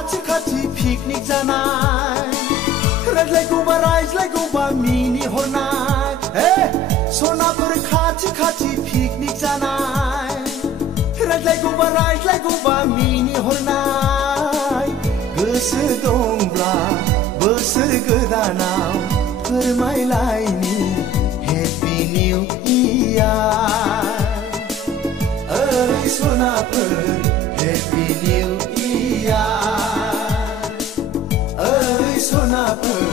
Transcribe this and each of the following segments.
खाथि पिकनिक जानाय रायज्लायगौबा मिनि हरनाय सनाफोर खाथि पिकनिक जानाय रायज्लायगौबा मिनि हरनाय गोसो दंब्ला बोसोर गोदानाव फोरमायलायनि हेपि निउ इयार ओइ सनाफोर हेपि निउ इयार ओइ सनाफोर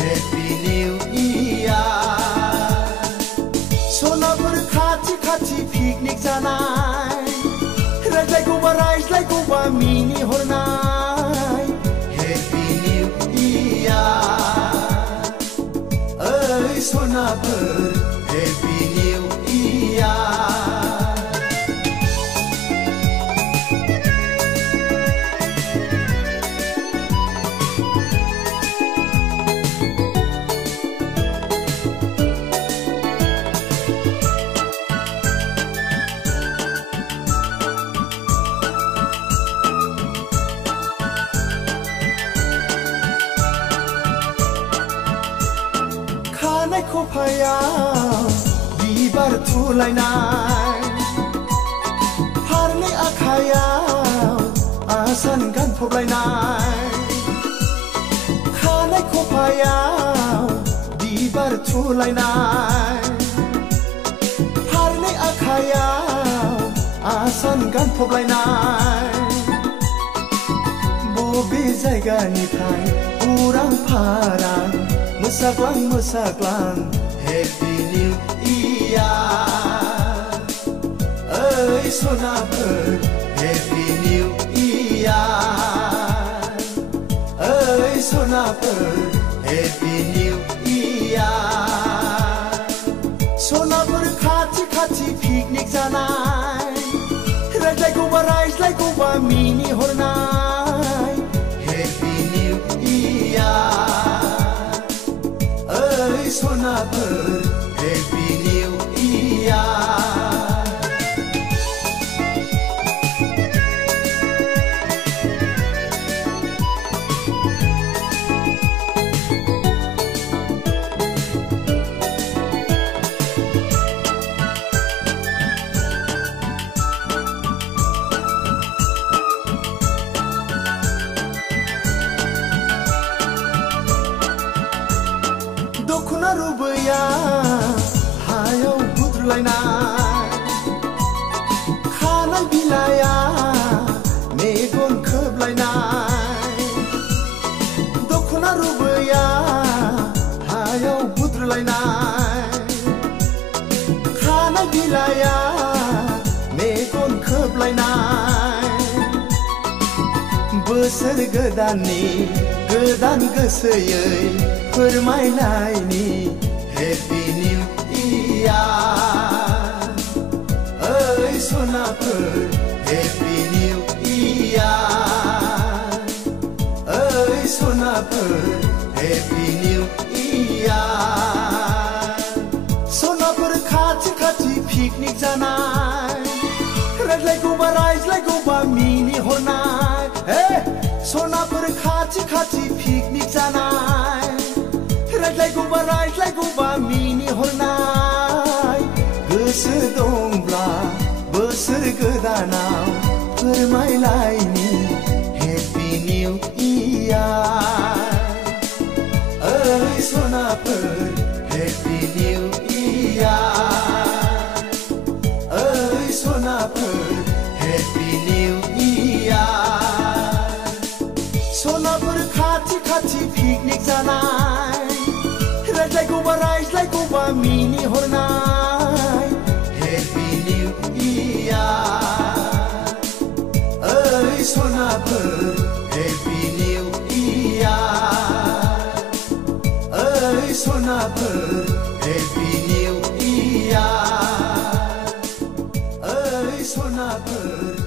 हेपि निउ इयार सनाफोर खाथि पिकनिक जानाय रायज्लायगौबा मिनि हरनाय हेपि निउ इयार ओइ सनाफोर हेपि निउ इयार खानाय खफायाव बिबार थुलायनाय फारनै आखायाव आसान गानफबलायनाय खानाय खफायाव बिबार थुलायनाय फारनै आखायाव आसान गानफबलायनाय बबे जायगानिफ्राय उरां फारां मोसाग्लां हेपि निउ इयार ओइ सनाफोर हेपि निउ इयार ओइ सनाफोर हेपि निउ इयार सनाफोर खाथि पिकनिक जानाय रायज्लायगौबा मिनि हरनाय हेपि निउ इयार ओइ सनाफोर हेपि निउ इयार दखना रुबैया हायाव बुद्रुलायनाय खानाय बिलाइया मेगन खोबलायनाय दखना रुबैया हायाव बुद्रुलायनाय खानाय बिलाइया मेगन खोबलायनाय बोसोर गोदाननि गोदान गोसोयै फोरमायलायनि हेपि निउ इयार ओइ सनाफोर हेपि निउ इयार ओइ सनाफोर हेपि निउ इयार सनाफोर खाथि पिकनिक जानाय रायज्लायगौबा मिनि हरनाय सनाफोर खाथि पिकनिक जानाय रायज्लायगौबा मिनि हरनाय गोसो दंब्ला बोसोर गोदानाव फोरमायलायनि हेपि निउ इयार ओइ सनाफोर हेपि निउ इयार ओइ सनाफोर हेपि निउ इयार सनाफोर खाथि पिकनिक जानाय रायज्लायगौबा मिनि हरनाय हेपि निउ इयार ओइ सनाफोर हेपि निउ इयार ओइ सनाफोर हेपि निउ इयार ओइ सनाफोर